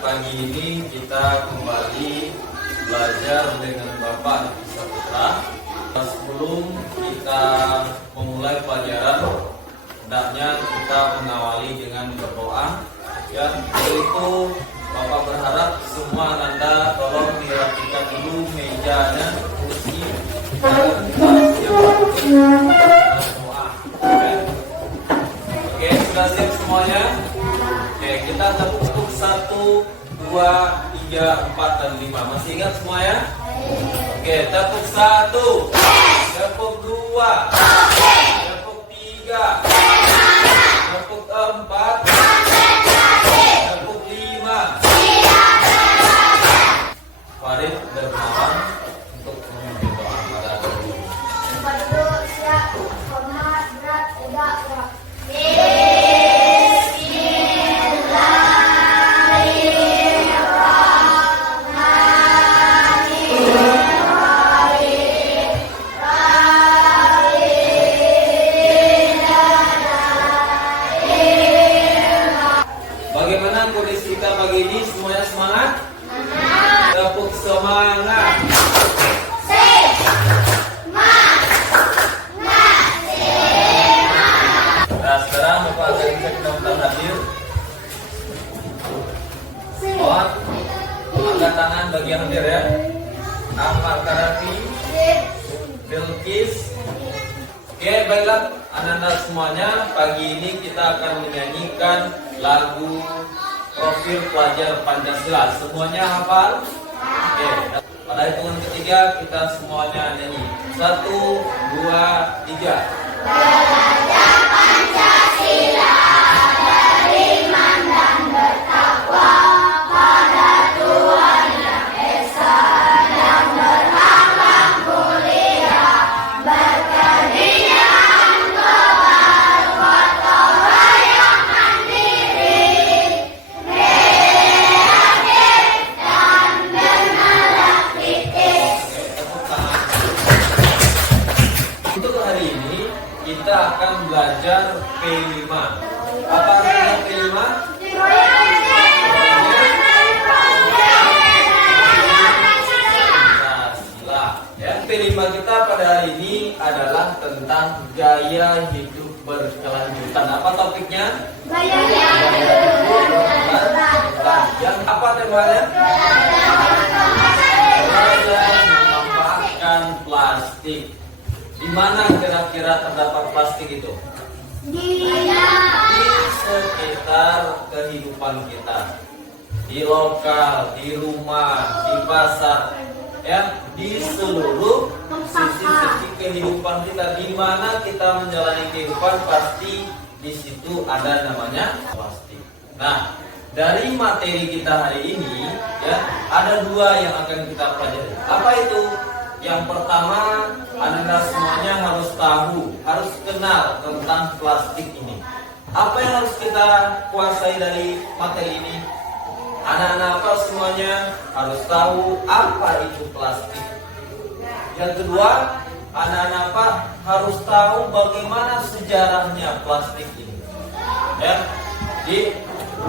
Pagi ini kita kembali belajar dengan Bapak Nafisa Putra. Sebelum kita memulai pelajaran, hendaknya kita mengawali dengan berdoa. Ya, itu Bapak berharap semua Anda tolong dirapikan dulu mejanya, kursi, dan kita berdoa. Oke, sudah siap semuanya? Oke, kita tepuk 1, 2, 3, 4, dan 5. Masih ingat semua ya? Oke, tepuk 1, tepuk 2, tepuk 3, tepuk 4, tepuk 5. Farid Dermawan untuk memimpin doa pada hari ini. Bagaimana kondisi kita pagi ini? Semuanya semangat? Tepuk semangat. Nah, sekarang Bapak akan cek daftar hadir. Angkat tangan bagi yang hadir ya. Ahmad Karafi, Bilkis. Oke, baiklah anak-anak semuanya, pagi ini kita akan menyanyikan lagu Profil Pelajar Pancasila. Semuanya hafal? Oke, pada hitungan ketiga kita semuanya nyanyi. 1, 2, 3. Belajar Pancasila beriman dan bertakwa pada Tuhan Yang Esa dan berhak mulia, berkeringat kebaruan keroyokan diri, kreatif dan bernalar kritis. Untuk hari ini kita akan belajar P5. Apa artinya P5? Pancasila. Ya, P5 kita pada hari ini adalah tentang gaya hidup berkelanjutan. Apa topiknya? Gaya hidup berkelanjutan. Yang apa temanya? Belajar memanfaatkan plastik. Di mana kira-kira terdapat plastik itu? Di sekitar kehidupan kita, di lokal, di rumah, di pasar, ya, di seluruh sisi-sisi kehidupan kita. Di mana kita menjalani kehidupan pasti di situ ada namanya plastik. Nah, dari materi kita hari ini, ya, ada dua yang akan kita pelajari. Apa itu? Yang pertama, anak-anak semuanya harus tahu, harus kenal tentang plastik ini. Apa yang harus kita kuasai dari materi ini? Anak-anak apa semuanya harus tahu apa itu plastik. Yang kedua, anak-anak apa harus tahu bagaimana sejarahnya plastik ini. Ya, jadi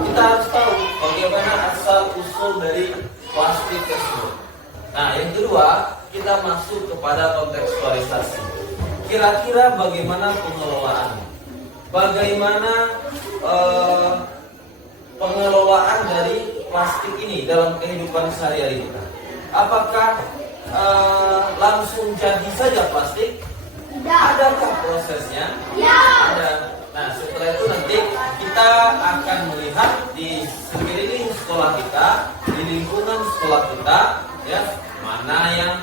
kita harus tahu bagaimana asal usul dari plastik tersebut. Nah, yang kedua, kita masuk kepada kontekstualisasi. Kira-kira bagaimana pengelolaannya? Bagaimana pengelolaan dari plastik ini dalam kehidupan sehari-hari kita? Apakah langsung jadi saja plastik? Adakah prosesnya? Ya. Ada. Nah, setelah itu nanti kita akan melihat di sekeliling sekolah kita, di lingkungan sekolah kita, ya, mana yang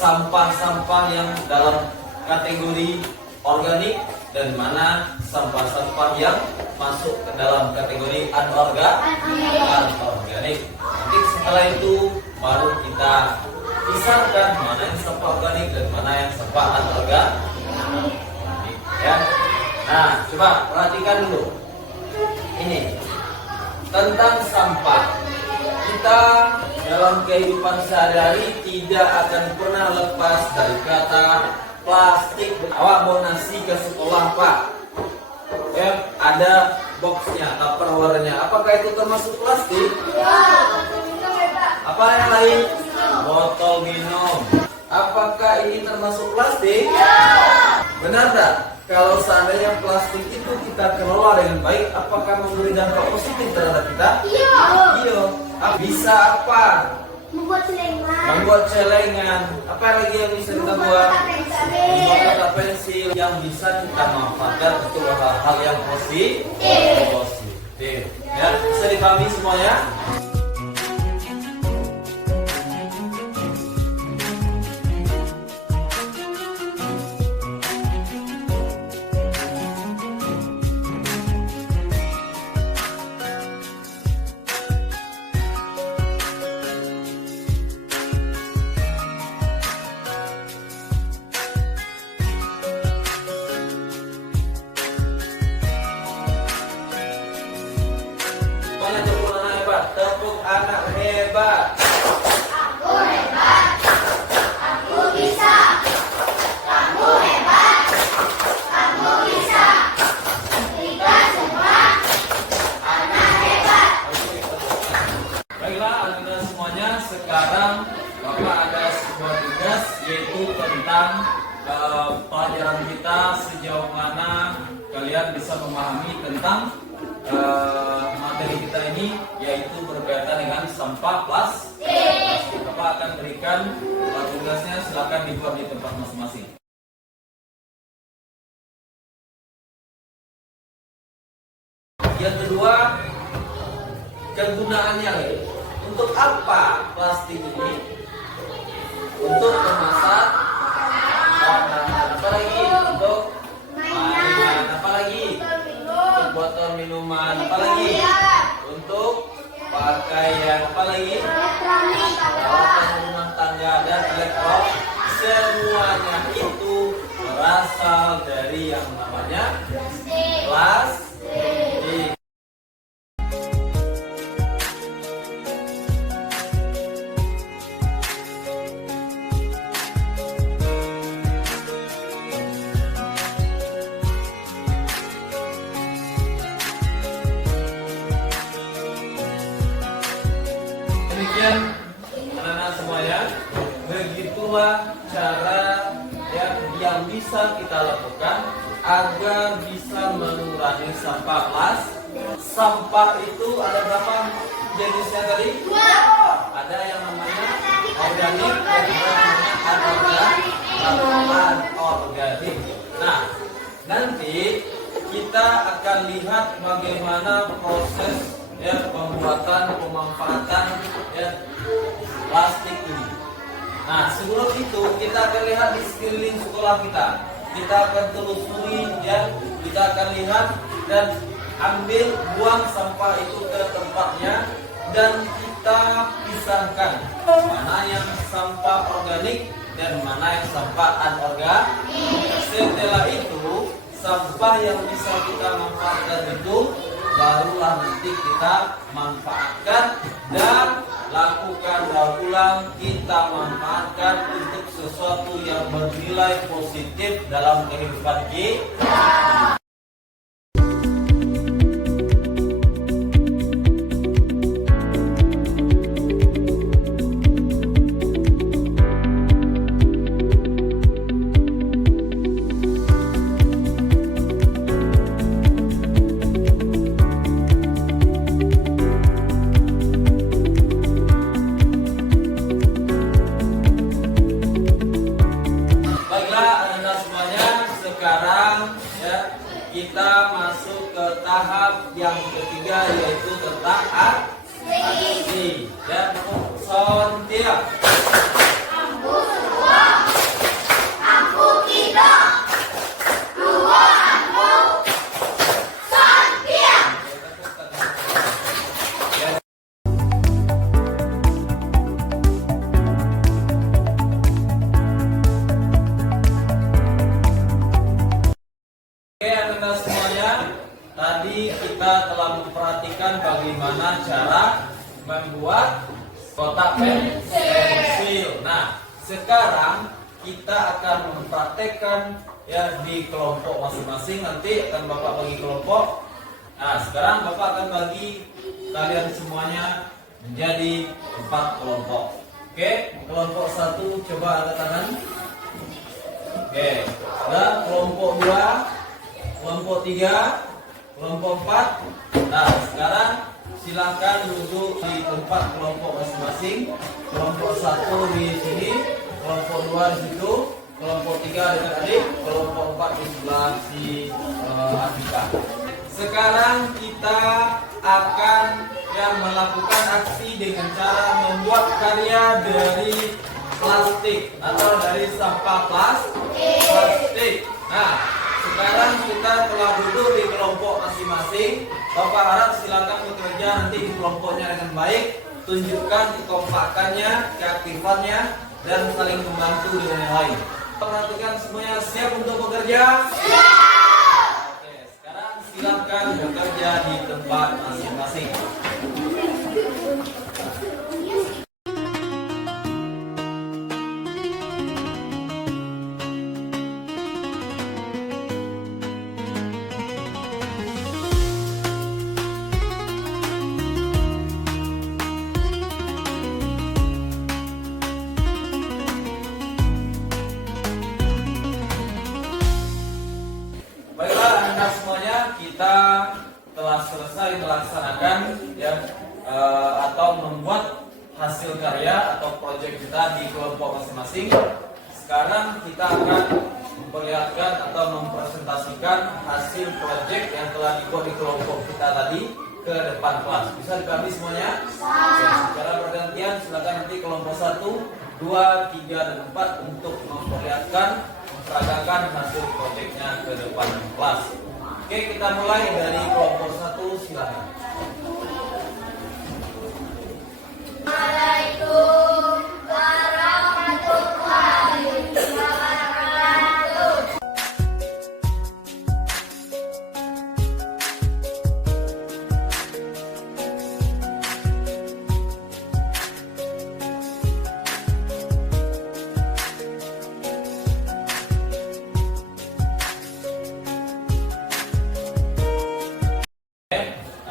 sampah-sampah yang dalam kategori organik dan mana sampah-sampah yang masuk ke dalam kategori anorganik. Nanti setelah itu baru kita pisahkan mana yang sampah organik dan mana yang sampah anorganik. Ya. Nah, coba perhatikan dulu. Ini tentang sampah. Kita dalam kehidupan sehari-hari tidak akan pernah lepas dari kata plastik. Awak mau nasi ke sekolah, Pak? Ya, ada boxnya, tupperware-nya. Apakah itu termasuk plastik? Apa yang lain? Botol minum. Apakah ini termasuk plastik? Benar tak? Kalau seandainya plastik itu kita kelola dengan baik, apakah memberi dampak positif terhadap kita? Iya. Bisa apa? Membuat celengan. Membuat celengan. Apa lagi yang bisa kita buat? Membuat kata pensil yang bisa kita manfaatkan untuk hal-hal yang positif. Ya, bisa dipahami semuanya? Semuanya tepuk anak hebat. Tepuk anak hebat. Aku hebat. Aku bisa. Kamu hebat. Kamu bisa. Kita semua anak hebat. Baiklah, anak-anak semuanya, sekarang Bapak ada sebuah tugas yaitu tentang pelajaran kita sejauh mana kalian bisa memahami tentang materi kita ini, yaitu berkaitan dengan sampah plastik. Bapak akan berikan tugasnya, silakan dibuat di tempat masing-masing. Yang kedua, kegunaannya. Untuk apa plastik ini? Untuk memasak makanan. Apa lagi? Untuk mainan. Apa lagi? Untuk botol minuman. Apa lagi? Untuk pakaian. Apa lagi? Peralatan rumah tangga dan elektronik. Semuanya itu berasal dari yang namanya plastik. Demikian anak-anak semuanya, begitulah cara yang bisa kita lakukan agar bisa mengurangi sampah plastik. Sampah itu ada berapa jenisnya tadi? Ada yang namanya organik dan anorganik. Nah, nanti kita akan lihat bagaimana proses pembuatan, pemanfaatan plastik ini. Nah, sebelum itu kita akan lihat di sekeliling sekolah kita. Kita akan telusuri, kita akan lihat dan ambil, buang sampah itu ke tempatnya dan kita pisahkan mana yang sampah organik dan mana yang sampah anorganik. Setelah itu, sampah yang bisa kita manfaatkan itu barulah nanti kita manfaatkan dan lakukan daur ulang, kita manfaatkan untuk sesuatu yang bernilai positif dalam kehidupan kita. sekarang ya kita masuk ke tahap yang ketiga, yaitu tentang aksi. Ya, Sontia. Aku semua, aku kita, dua aku, Santia. Oke, anak-anak semuanya, tadi kita telah memperhatikan bagaimana cara membuat kotak pensil. Nah, sekarang kita akan mempraktekkan ya di kelompok masing-masing. Nanti akan Bapak bagi kelompok. Nah, sekarang Bapak akan bagi kalian semuanya menjadi 4 kelompok. Oke, kelompok 1 coba angkat tangan. Oke, dan kelompok 2, kelompok 3, kelompok 4. Nah, sekarang silakan duduk di tempat kelompok masing-masing. Kelompok 1 di sini, kelompok 2 di situ, kelompok 3 dekat adik, kelompok 4 di sebelah si Atika. Sekarang kita akan yang melakukan aksi dengan cara membuat karya dari plastik atau dari sampah plastik. Nah, sekarang kita telah duduk di kelompok masing-masing. Bapak harap silakan bekerja nanti di kelompoknya dengan baik. Tunjukkan kekompakannya, keaktifannya, dan saling membantu dengan yang lain. Perhatikan semuanya, siap untuk bekerja? Siap! Oke, sekarang silakan bekerja di tempat masing-masing. Baiklah anak-anak semuanya, kita telah selesai melaksanakan ya atau membuat hasil karya atau proyek kita di kelompok masing-masing. Sekarang kita akan memperlihatkan atau mempresentasikan hasil proyek yang telah dibuat di kelompok kita tadi ke depan kelas. Bisa dipahami semuanya? Oke, secara bergantian silakan nanti kelompok 1, 2, 3, dan 4 untuk memperlihatkan peragakan hasil proyeknya ke depan kelas. Oke, kita mulai dari kelompok 1, silakan. Assalamualaikum warahmatullahi wabarakatuh.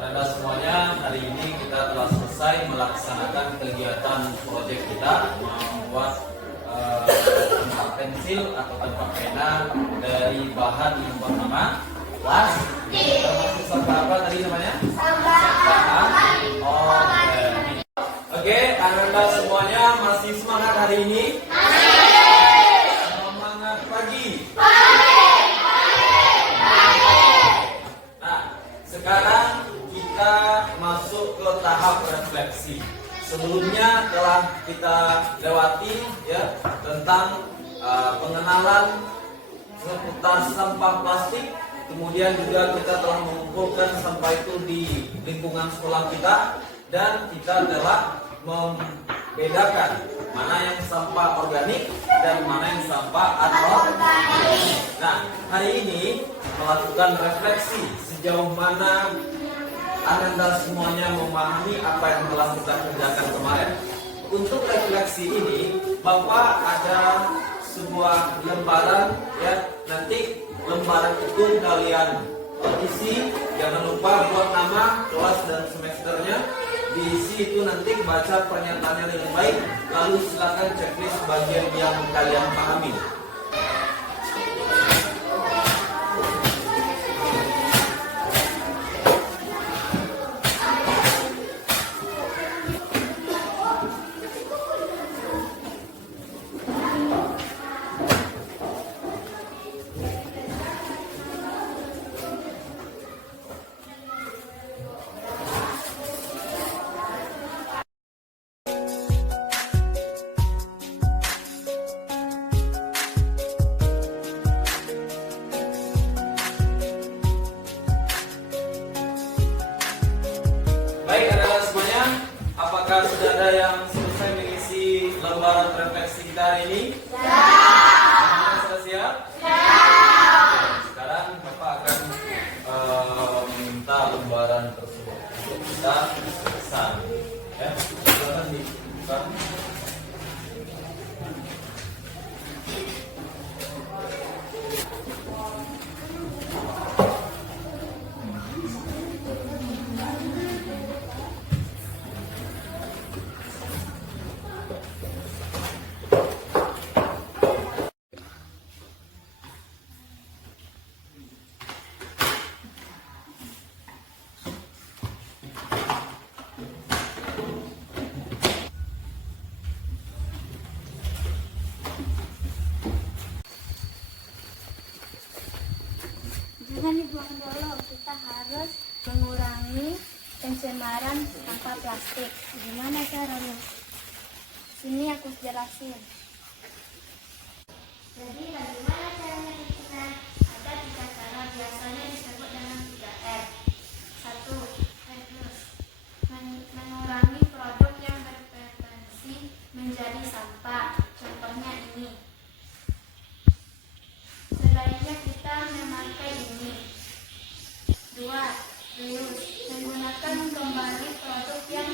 Anda semuanya, hari ini kita telah selesai melaksanakan kegiatan proyek kita membuat tempat pensil atau tempat pena dari bahan yang bernama plastik. Termasuk sampah apa tadi namanya? Sampah organik. Oke, Anda semuanya masih semangat hari ini? Semangat pagi. Nah, sekarang kita masuk ke tahap refleksi. Sebelumnya telah kita lewati ya tentang pengenalan seputar sampah plastik. Kemudian juga kita telah mengumpulkan sampah itu di lingkungan sekolah kita, dan kita telah membedakan mana yang sampah organik dan mana yang sampah anorganik. Nah, hari ini melakukan refleksi sejauh mana Anda semuanya memahami apa yang telah kita kerjakan kemarin. Untuk refleksi ini, Bapak ada sebuah lembaran ya. Nanti lembaran itu kalian isi, jangan lupa buat nama, kelas dan semesternya. Diisi itu nanti baca pernyataannya dengan baik, lalu silakan checklist bagian yang kalian pahami. sudah ada yang selesai mengisi lembaran refleksi kita hari ini? Ya. Sudah siap? Ya. Sekarang Bapak akan meminta lembaran tersebut untuk kita pesan. Ya, silakan dibuka. Jangan dibuang dulu, kita harus mengurangi pencemaran sampah plastik. Gimana caranya? Sini aku jelasin. Jadi bagaimana caranya kita? Ada 3 cara, biasanya disebut dengan 3R. 1. Reduce, mengurangi produk yang berpotensi menjadi sampah. Contohnya ini. Sebaiknya kita memakai ini. 2. Reuse, menggunakan kembali produk yang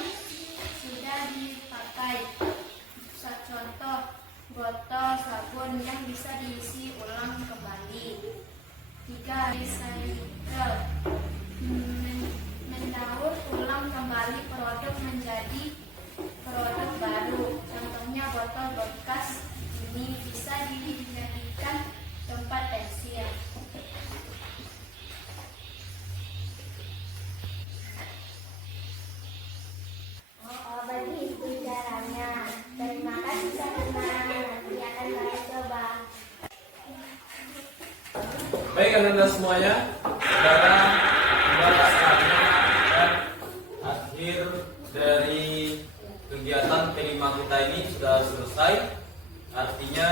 sudah dipakai. Contoh, botol sabun yang bisa diisi ulang kembali. 3. Recycle, mendaur ulang kembali produk menjadi produk baru. Contohnya botol bekas ini bisa dijadikan tempat pensil. Begitu caranya. Terima kasih teman-teman. Nanti akan saya coba. Baik anak-anak semuanya, sekarang saatnya dan akhir dari kegiatan P5 kita ini sudah selesai. Artinya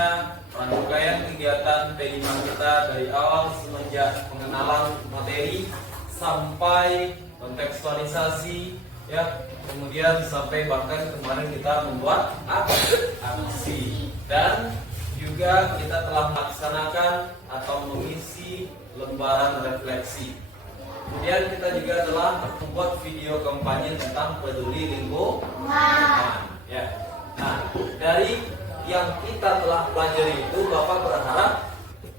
rangkaian kegiatan P5 kita dari awal semenjak pengenalan materi sampai kontekstualisasi, ya, kemudian sampai bahkan kemarin kita membuat aksi, dan juga kita telah melaksanakan atau mengisi lembaran refleksi. Kemudian kita juga telah membuat video kampanye tentang peduli lingkungan. Ya. Nah, dari yang kita telah pelajari itu, Bapak berharap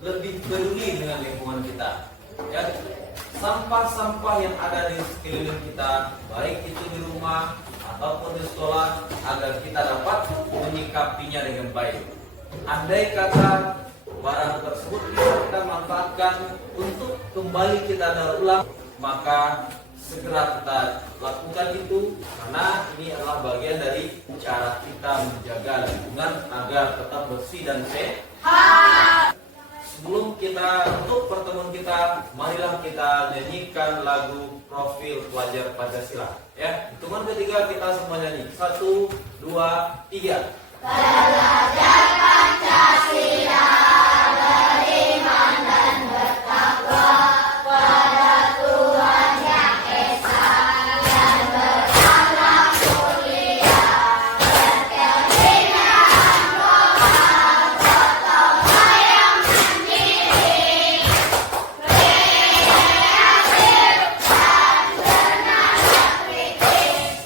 lebih peduli dengan lingkungan kita. Ya, sampah-sampah yang ada di sekeliling kita, baik itu di rumah ataupun di sekolah, agar kita dapat menyikapinya dengan baik. Andai kata barang tersebut bisa kita manfaatkan untuk kembali kita daur ulang, maka segera kita lakukan itu, karena ini adalah bagian dari cara kita menjaga lingkungan agar tetap bersih dan sehat. Sebelum kita tutup pertemuan kita, marilah kita nyanyikan lagu Profil Pelajar Pancasila. Ya, hitungan ketiga kita semua nyanyi. 1, 2, 3. Belajar Pancasila, beriman dan bertakwa pada Tuhan Yang Esa, dan berakhlak mulia, berkelindahan moral, gotong royong mandiri, kreatif dan bernada kritis.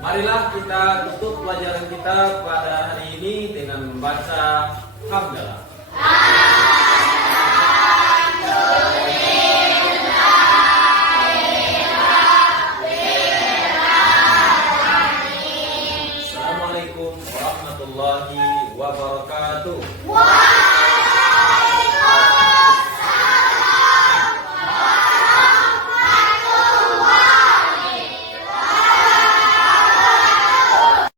Marilah kita tutup pelajaran kita pada hari ini dengan membaca hamdalah. Assalamualaikum warahmatullahi wabarakatuh.